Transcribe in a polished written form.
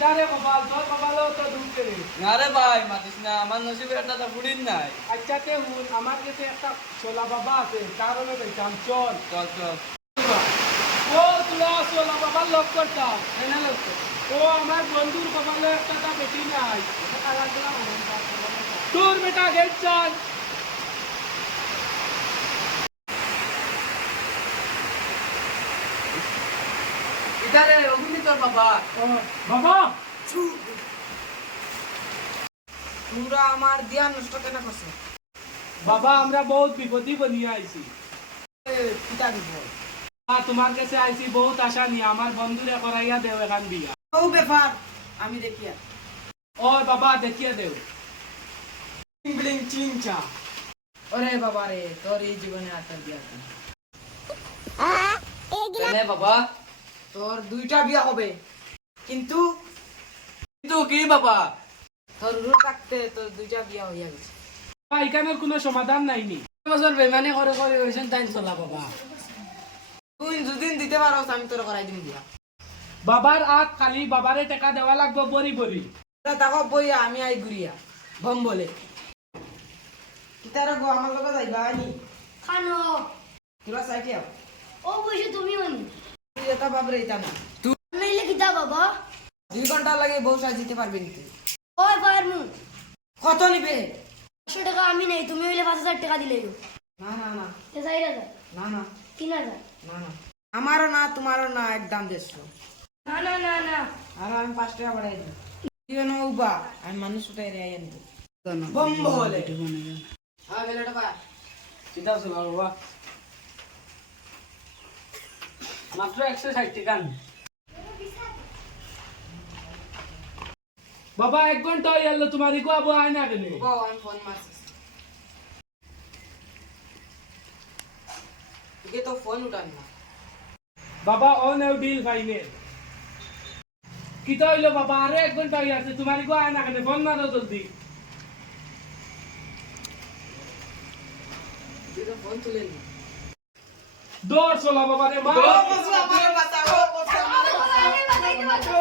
যারে কপাল তোর কপালও তো ঢুকতে রে। না রে ভাই মাতিস না, আমার নসিবে একটা তো ফুড়িন নাই। আচ্ছা তে হুন আমার কাছে একটা ছোলা বাবা আছে কারণে যাইতাম চল। চল চল। ও তোরা ছোলা বাবার লোক করতাম এনে লোক তো। ও আমার বন্ধুর কপালে একটা তা বেটি নাই তোর বেটা গেট চল। ইতারে অগ্নি তোর বাবা। ও, বাবা তোমরা আমার দিয়া নষ্ট কেন করছো? বাবা আমরা বহুত বিপদই বনিয়ে আইছি। পিতা দিব। তোমার কাছে আইছি বহুত আশা নিয়ে আমার বন্ধুরে করাইয়া দেও এখান বিয়া। ও ব্যাপার আমি দেখি আর। ও বাবা দেখিয়ে দেও। ব্লিং চিংচা। ওরে বাবা রে, তোর এই জীবনে আটার বিয়া আছে। নে বাবা, তোর দুইটা বিয়া হবে। কিন্তু কিন্তু কি বাবা? তোর রূপ থাকতে তোর দুইটা বিয়া হইয়া গেছে। এখানের কোনো সমাধান নাইনি। বছর বেমানি করে করে হইছেন তাই চলা বাবা। তুই দুদিন দিতে পারোস আমি তোর করাই দিম বিয়া। বাবার হাত খালি বাবারে টাকা দেওয়া লাগবে বড়ি বড়ি। তাকে বইয়া আমি আই ঘুরিয়া ভম বলে কিতারা গো আমার লগে যাইবা নি খানো তোরা সাইটে আও ও বসে তুমি হনি তুই এটা বাবরে এটা না তুই নাইলে কিতা বাবা 2 ঘন্টা লাগে বউ সাজ দিতে পারবি নি তুই ওই পারমু কত নিবে 500 টাকা আমি নেই তুমি হইলে 5000 টাকা দিলে না না না তে 4000 না না 3000 না না আমারও না তোমারও না একদম 150 না না না না আর আমি 5 টাকা বাড়াই দিই তুই না উবা আমি মানুষ উঠাই রে আইন বম বলে হ্যাঁ বেলাটা বা চিন্তা আছে না বাবা মাত্র 160 টাকা বাবা 1 ঘন্টা হয়ে গেল তোমার ইকো আবু আয় না কেন ও আমি ফোন মারছি তুই তো ফোন উঠান না বাবা ও নেও ডিল ফাইনাল কিতা হইলো বাবা আরে 1 ঘন্টা হয়ে আছে তোমার ইকো আয় না কেন ফোন মারো জলদি তুই তো ফোন তুলে নি দৌড় চলা বাবা রে মা ও বসু আমার বাঁচাও ও বসু আমার বাঁচাও